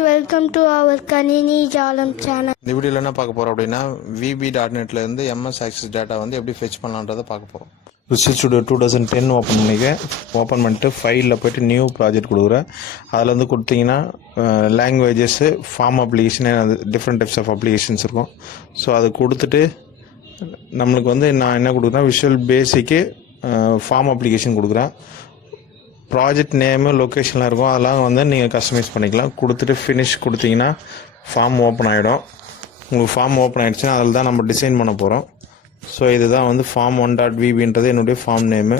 welcome to our Kanini Jalam channel. இந்த வீடியோவில் என்ன பார்க்க போகிறோம் அப்படின்னா VB.netலேருந்து MS Access டேட்டா வந்து எப்படி ஃபெச் பண்ணலான்றதை பார்க்க போகிறோம். Visual Studio 2010 ஓப்பன் பண்ணிட்டு ஃபைலில் போய்ட்டு நியூ ப்ராஜெக்ட் கொடுக்குறேன். அதில் வந்து கொடுத்தீங்கன்னா languages form application different types of applications இருக்கும். ஸோ அது கொடுத்துட்டு நம்மளுக்கு வந்து நான் என்ன கொடுக்குறேன், விஷுவல் பேசிக்கு ஃபார்ம் அப்ளிகேஷன் கொடுக்குறேன். ப்ராஜெக்ட் நேமு லொக்கேஷன்லாம் இருக்கும், அதெல்லாம் வந்து நீங்கள் கஸ்டமைஸ் பண்ணிக்கலாம். கொடுத்துட்டு ஃபினிஷ் கொடுத்தீங்கன்னா ஃபார்ம் ஓப்பன் ஆகிடும். உங்களுக்கு ஃபார்ம் ஓப்பன் ஆகிடுச்சுன்னா அதில் தான் நம்ம டிசைன் பண்ண போகிறோம். ஸோ இதுதான் வந்து ஃபார்ம் 1.vbன்றது என்னுடைய ஃபார்ம் நேமு.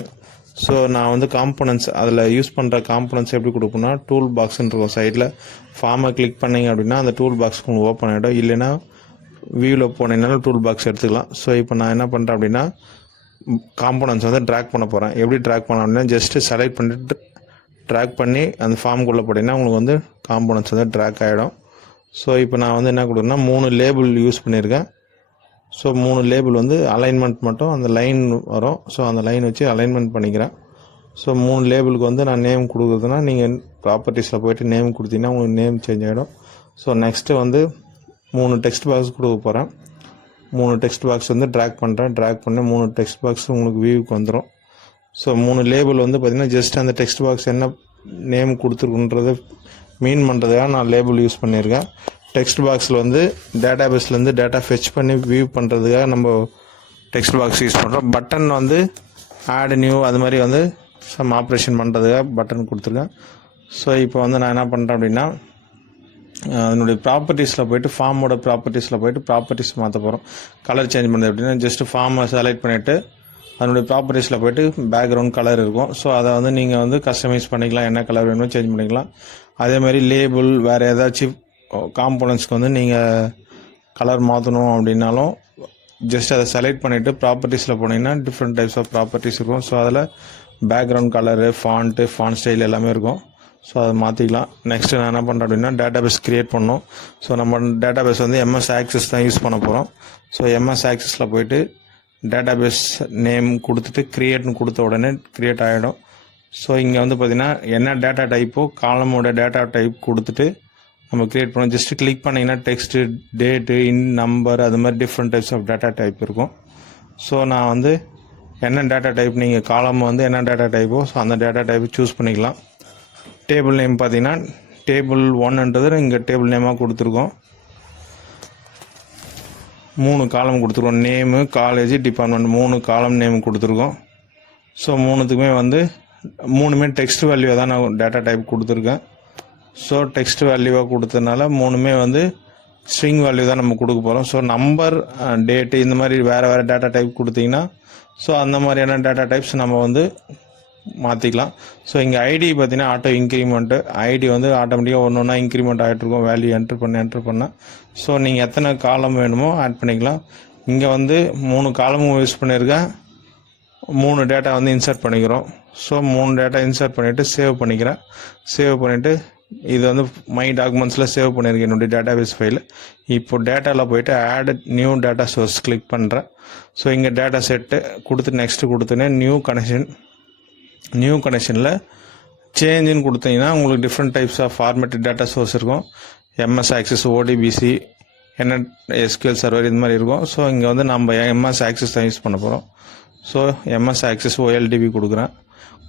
ஸோ நான் வந்து காம்போனன்ட்ஸ் அதில் யூஸ் பண்ணுற காம்போனன்ட்ஸ் எப்படி கொடுப்போம்னா, டூல் பாக்ஸ்ன்னு இருக்கும் சைடில். ஃபார்மை கிளிக் பண்ணிங்க அப்படின்னா அந்த டூல் பாக்ஸ் உங்களுக்கு ஓப்பன் ஆகிடும். இல்லைன்னா வியூவில் போனீங்கனாலும் டூல் பாக்ஸ் எடுத்துக்கலாம். ஸோ இப்போ நான் என்ன பண்ணுறேன் அப்படின்னா, காம்போனன்ட்ஸ் வந்து ட்ராக் பண்ண போகிறேன். எப்படி ட்ராக் பண்ண அப்படின்னா, ஜஸ்ட்டு செலக்ட் பண்ணிட்டு ட்ராக் பண்ணி அந்த ஃபார்முக்குள்ளே போட்டிங்கன்னா உங்களுக்கு வந்து காம்போனன்ட்ஸ் வந்து ட்ராக் ஆகிடும். ஸோ இப்போ நான் வந்து என்ன கொடுக்குறேன்னா, 3 லேபிள் யூஸ் பண்ணியிருக்கேன். ஸோ 3 லேபிள் வந்து அலைன்மெண்ட் மட்டும் அந்த லைன் வரும். ஸோ அந்த லைன் வச்சு அலைன்மெண்ட் பண்ணிக்கிறேன். ஸோ 3 லேபிளுக்கு வந்து நான் நேம் கொடுக்குறதுனா, நீங்கள் ப்ராப்பர்ட்டிஸில் போய்ட்டு நேம் கொடுத்தீங்கன்னா உங்களுக்கு நேம் சேஞ்ச் ஆகிடும். ஸோ நெக்ஸ்ட்டு வந்து 3 டெக்ஸ்ட் பாக்ஸ் கொடுக்க போகிறேன். 3 டெக்ஸ்ட் பாக்ஸ் வந்து ட்ராக் பண்ணுறேன். ட்ராக் பண்ணி 3 டெக்ஸ்ட் பாக்ஸ் உங்களுக்கு வியூவுக்கு வந்துடும். ஸோ 3 லேபிள் வந்து பார்த்திங்கன்னா ஜஸ்ட் அந்த டெக்ஸ்ட் பாக்ஸ் என்ன நேம் கொடுத்துருக்குன்றதை மீன் பண்ணுறதுக்காக நான் லேபிள் யூஸ் பண்ணியிருக்கேன். டெக்ஸ்ட் பாக்ஸில் வந்து டேட்டா பேஸ்லேருந்து டேட்டா ஃபெச் பண்ணி வியூ பண்ணுறதுக்காக நம்ம டெக்ஸ்ட் பாக்ஸ் யூஸ் பண்ணுறோம். பட்டன் வந்து ஆட் நியூ அது மாதிரி வந்து சம் ஆப்ரேஷன் பண்ணுறதுக்காக பட்டன் கொடுத்துருக்கேன். ஸோ இப்போ வந்து நான் என்ன பண்ணுறேன் அப்படின்னா, அதனுடைய ப்ராப்பர்ட்டிஸில் போய்ட்டு ஃபார்மோட ப்ராப்பர்ட்டிஸில் போய்ட்டு ப்ராப்பர்ட்டிஸ் மாற்ற போகிறோம். கலர் சேஞ்ச் பண்ணுறது அப்படின்னா, ஜஸ்ட்டு ஃபார்மை செலக்ட் பண்ணிவிட்டு அதனுடைய ப்ராப்பர்ட்டிஸில் போய்ட்டு பேக்ரவுண்ட் கலர் இருக்கும். ஸோ அதை வந்து நீங்கள் வந்து கஸ்டமைஸ் பண்ணிக்கலாம், என்ன கலர் வேணுமோ சேஞ்ச் பண்ணிக்கலாம். அதேமாதிரி லேபிள் வேறு ஏதாச்சும் காம்போனன்ட்ஸ்க்கு வந்து நீங்கள் கலர் மாற்றணும் அப்படின்னாலும் ஜஸ்ட் அதை செலக்ட் பண்ணிவிட்டு ப்ராப்பர்ட்டிஸில் போனீங்கன்னா டிஃப்ரெண்ட் டைப்ஸ் ஆஃப் ப்ராப்பர்ட்டிஸ் இருக்கும். ஸோ அதில் பேக்ரவுண்ட் கலரு, ஃபாண்ட் ஸ்டைல் எல்லாமே இருக்கும். ஸோ அதை மாற்றிக்கலாம். நெக்ஸ்ட்டு நான் என்ன பண்ணுறேன் அப்படின்னா, டேட்டா பேஸ் க்ரியேட் பண்ணோம். ஸோ நம்ம டேட்டா பேஸ் வந்து MS Access தான் யூஸ் பண்ண போகிறோம். ஸோ MS Accessல போய்ட்டு டேட்டா பேஸ் நேம் கொடுத்துட்டு க்ரியேட்னு கொடுத்த உடனே க்ரியேட் ஆகிடும். ஸோ இங்கே வந்து பார்த்திங்கன்னா என்ன டேட்டா டைப்போ காலமோட டேட்டா டைப் கொடுத்துட்டு நம்ம க்ரியேட் பண்ணோம். ஜஸ்ட்டு கிளிக் பண்ணிங்கன்னா டெக்ஸ்ட்டு, டேட்டு, நம்பர் அது மாதிரி different types of data type இருக்கும். ஸோ நான் வந்து என்ன டேட்டா டைப், நீங்கள் காலம் வந்து என்ன டேட்டா டைப்போ ஸோ அந்த டேட்டா டைப்பை சூஸ் பண்ணிக்கலாம். டேபிள் நேம் பார்த்தீங்கன்னா டேபிள் 1ன்றது இங்கே டேபிள் நேமாக கொடுத்துருக்கோம். 3 காலம் கொடுத்துருக்கோம். நேமு, காலேஜ், டிபார்ட்மெண்ட் 3 காலம் நேம் கொடுத்துருக்கோம். ஸோ 3த்துக்குமே வந்து 3மே டெக்ஸ்ட் வேல்யூவாக தான் நான் டேட்டா டைப் கொடுத்துருக்கேன். ஸோ டெக்ஸ்ட் வேல்யூவாக கொடுத்ததுனால 3மே வந்து ஸ்ட்ரிங் வேல்யூ தான் நம்ம கொடுக்க போகிறோம். ஸோ நம்பர், டேட்டு இந்த மாதிரி வேறு டேட்டா டைப் கொடுத்தீங்கன்னா ஸோ அந்த மாதிரியான டேட்டா டைப்ஸ் நம்ம வந்து மாற்றிக்கலாம். ஸோ இங்கே ஐடி பார்த்தீங்கன்னா ஆட்டோ இன்க்ரிமெண்ட்டு, ஐடி வந்து ஆட்டோமேட்டிக்காக ஒன்று இன்க்ரிமெண்ட் ஆகிட்ருக்கும் வேல்யூ என்ட்ரு பண்ணால். ஸோ நீங்கள் எத்தனை காலம் வேணுமோ ஆட் பண்ணிக்கலாம். இங்கே வந்து 3 காலமும் யூஸ் பண்ணியிருக்கேன். 3 டேட்டா வந்து இன்சர்ட் பண்ணிக்கிறோம். ஸோ 3 டேட்டா இன்சர்ட் பண்ணிவிட்டு சேவ் பண்ணிக்கிறேன். சேவ் பண்ணிவிட்டு இது வந்து மை டாக்குமெண்ட்ஸில் சேவ் பண்ணியிருக்கேன் என்னுடைய டேட்டா பேஸ் ஃபைல். இப்போ டேட்டாவில் போய்ட்டு add new data source click பண்ணுறேன். ஸோ இங்கே டேட்டா செட்டு கொடுத்து நெக்ஸ்ட்டு கொடுத்தோன்னே நியூ கனெக்ஷனில் சேஞ்சுன்னு கொடுத்தீங்கன்னா உங்களுக்கு different types of formatted data source இருக்கும். MS Access, ODBC, SQL server இது மாதிரி இருக்கும். ஸோ இங்கே வந்து நம்ம MS Access தான் யூஸ் பண்ண போகிறோம். ஸோ MS Access OLDB கொடுக்குறேன்.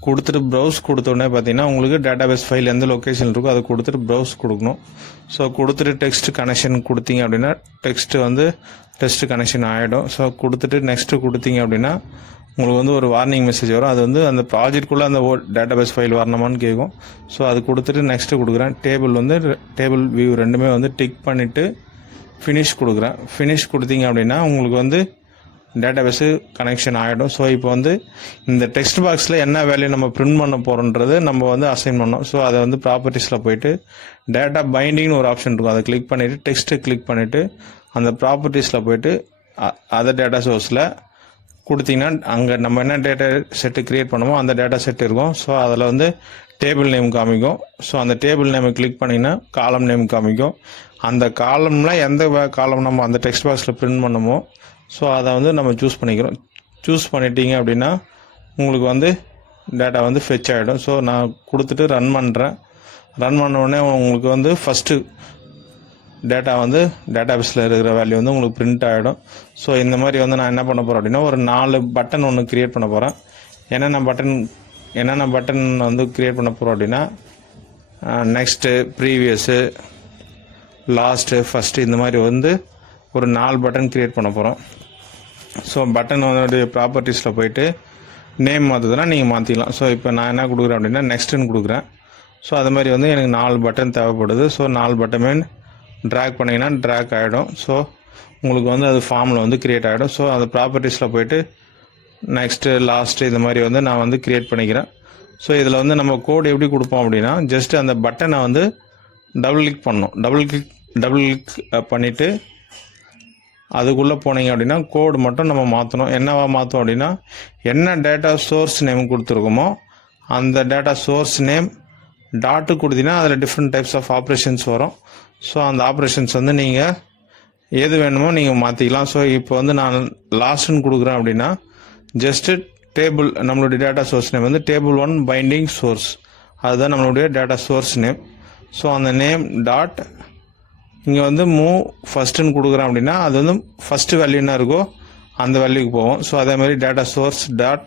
கொடுத்துட்டு ப்ரௌஸ் கொடுத்தோடனே பார்த்தீங்கன்னா உங்களுக்கு டேட்டா பேஸ் ஃபைல் எந்த லொக்கேஷன் இருக்கோ அதை கொடுத்துட்டு ப்ரௌஸ் கொடுக்கணும். ஸோ கொடுத்துட்டு டெக்ஸ்ட் கனெக்ஷன் கொடுத்தீங்க அப்படின்னா டெக்ஸ்ட் கனெக்ஷன் ஆகிடும். ஸோ கொடுத்துட்டு நெக்ஸ்ட்டு கொடுத்தீங்க அப்படின்னா உங்களுக்கு வந்து ஒரு வார்னிங் மெசேஜ் வரும். அது வந்து அந்த ப்ராஜெக்ட்குள்ளே அந்த டேட்டா பேஸ் ஃபைல் வரணுமான்னு கேட்கும். ஸோ அது கொடுத்துட்டு நெக்ஸ்ட்டு கொடுக்குறேன். டேபிள் வியூ ரெண்டுமே வந்து டிக் பண்ணிவிட்டு ஃபினிஷ் கொடுக்குறேன். ஃபினிஷ் கொடுத்தீங்க அப்படின்னா உங்களுக்கு வந்து டேட்டா பேஸு கனெக்ஷன் ஆகிடும். ஸோ இப்போ வந்து இந்த டெக்ஸ்ட் பாக்ஸில் என்ன வேல்யூ நம்ம பிரிண்ட் பண்ண போகிறோன்றது நம்ம வந்து அசைன் பண்ணோம். ஸோ அதை வந்து ப்ராப்பர்ட்டிஸில் போய்ட்டு டேட்டா பைண்டிங்னு ஒரு ஆப்ஷன் இருக்கும், அதை கிளிக் பண்ணிவிட்டு டெக்ஸ்ட்டு கிளிக் பண்ணிவிட்டு அந்த ப்ராப்பர்ட்டிஸில் போய்ட்டு அதர் டேட்டா சோர்ஸில் கொடுத்தீங்கன்னா அங்கே நம்ம என்ன டேட்டா செட்டு க்ரியேட் பண்ணுமோ அந்த டேட்டா செட் இருக்கும். ஸோ அதில் வந்து டேபிள் நேம் காமிக்கும். ஸோ அந்த டேபிள் நேமை கிளிக் பண்ணிங்கன்னா காலம் நேம் காமிக்கும். அந்த காலமில் எந்த காலம் நம்ம அந்த டெக்ஸ்ட் பாக்ஸில் பிரிண்ட் பண்ணுமோ ஸோ அதை வந்து நம்ம சூஸ் பண்ணிக்கிறோம். சூஸ் பண்ணிட்டீங்க அப்படின்னா உங்களுக்கு வந்து டேட்டா வந்து ஃபெச் ஆகிடும். ஸோ நான் கொடுத்துட்டு ரன் பண்ணுறேன். ரன் பண்ண உடனே உங்களுக்கு வந்து ஃபஸ்ட்டு டேட்டா வந்து டேட்டா பேஸில் இருக்கிற வேல்யூ வந்து உங்களுக்கு பிரிண்ட் ஆகிடும். ஸோ இந்த மாதிரி வந்து நான் என்ன பண்ண போகிறேன் அப்படின்னா ஒரு 4 பட்டன் ஒன்று க்ரியேட் பண்ண போகிறேன். என்னென்ன பட்டன் வந்து க்ரியேட் பண்ண போகிறோம் அப்படின்னா நெக்ஸ்ட்டு, ப்ரீவியஸு, லாஸ்ட்டு, ஃபஸ்ட்டு இந்த மாதிரி வந்து ஒரு 4 பட்டன் க்ரியேட் பண்ண போகிறோம். ஸோ பட்டன் வந்து ப்ராப்பர்ட்டிஸில் போயிட்டு நேம் மாற்றுதுன்னா நீங்கள் மாற்றிக்கலாம். ஸோ இப்போ நான் என்ன கொடுக்குறேன் அப்படின்னா நெக்ஸ்ட்டுன்னு கொடுக்குறேன். ஸோ அது மாதிரி வந்து எனக்கு 4 பட்டன் தேவைப்படுது. ஸோ 4 பட்டமே ட்ராக் பண்ணிங்கன்னா ட்ராக் ஆகிடும். ஸோ உங்களுக்கு வந்து அது ஃபார்மில் வந்து க்ரியேட் ஆகிடும். ஸோ அந்த ப்ராப்பர்ட்டிஸில் போயிட்டு நெக்ஸ்ட்டு, லாஸ்ட்டு இது மாதிரி வந்து நான் வந்து க்ரியேட் பண்ணிக்கிறேன். ஸோ இதில் வந்து நம்ம கோடு எப்படி கொடுப்போம் அப்படின்னா ஜஸ்ட்டு அந்த பட்டனை வந்து டபுள் கிளிக் பண்ணணும். டபுள் கிளிக் பண்ணிவிட்டு அதுக்குள்ளே போனீங்க அப்படின்னா கோடு மட்டும் நம்ம மாற்றணும். என்னவா மாற்றோம் அப்படின்னா என்ன டேட்டா சோர்ஸ் நேம் கொடுத்துருக்கோமோ அந்த டேட்டா சோர்ஸ் நேம் டாட்டு கொடுத்தீங்கன்னா அதில் டிஃப்ரெண்ட் டைப்ஸ் ஆஃப் ஆப்ரேஷன்ஸ் வரும். ஸோ அந்த ஆப்ரேஷன்ஸ் வந்து நீங்கள் எது வேணுமோ நீங்கள் மாற்றிக்கலாம். ஸோ இப்போ வந்து நான் லாஸ்ட்டுன்னு கொடுக்குறேன் அப்படின்னா ஜஸ்ட்டு டேபிள், நம்மளுடைய டேட்டா சோர்ஸ் நேம் வந்து டேபிள் 1 பைண்டிங் சோர்ஸ், அதுதான் நம்மளுடைய டேட்டா சோர்ஸ் நேம். ஸோ அந்த நேம் டாட் இங்கே வந்து மூவ் ஃபஸ்ட்டுன்னு கொடுக்குறேன் அப்படின்னா அது வந்து ஃபஸ்ட்டு வேல்யூ என்ன இருக்கோ அந்த வேல்யூக்கு போவோம். ஸோ அதேமாதிரி data source dot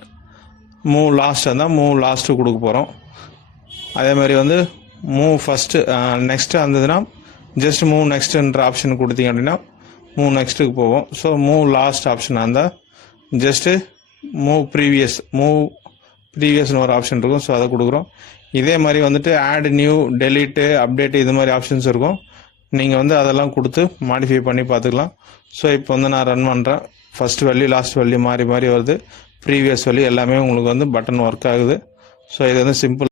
move last இருந்தால் மூவ் லாஸ்ட்டு கொடுக்க போகிறோம். அதேமாதிரி வந்து மூவ் ஃபஸ்ட்டு நெக்ஸ்ட்டு இருந்ததுன்னா ஜஸ்ட் மூவ் நெக்ஸ்ட்டுன்ற ஆப்ஷன் கொடுத்தீங்க அப்படின்னா மூவ் நெக்ஸ்ட்டுக்கு போவோம். ஸோ மூவ் லாஸ்ட் ஆப்ஷனாக இருந்தால் ஜஸ்ட்டு மூவ் ப்ரீவியஸ்னு ஒரு ஆப்ஷன் இருக்கும். ஸோ அதை கொடுக்குறோம். இதே மாதிரி வந்துட்டு ஆட், நியூ, டெலீட்டு, அப்டேட்டு இது மாதிரி ஆப்ஷன்ஸ் இருக்கும். நீங்கள் வந்து அதெல்லாம் கொடுத்து மாடிஃபை பண்ணி பார்த்துக்கலாம். ஸோ இப்போ வந்து நான் ரன் பண்ணுறேன். ஃபஸ்ட் வேல்யூ லாஸ்ட் வேல்யூ மாறி வருது. ப்ரீவியஸ் வேல்யூ எல்லாமே உங்களுக்கு வந்து பட்டன் ஒர்க் ஆகுது. ஸோ இது வந்து சிம்பிள்.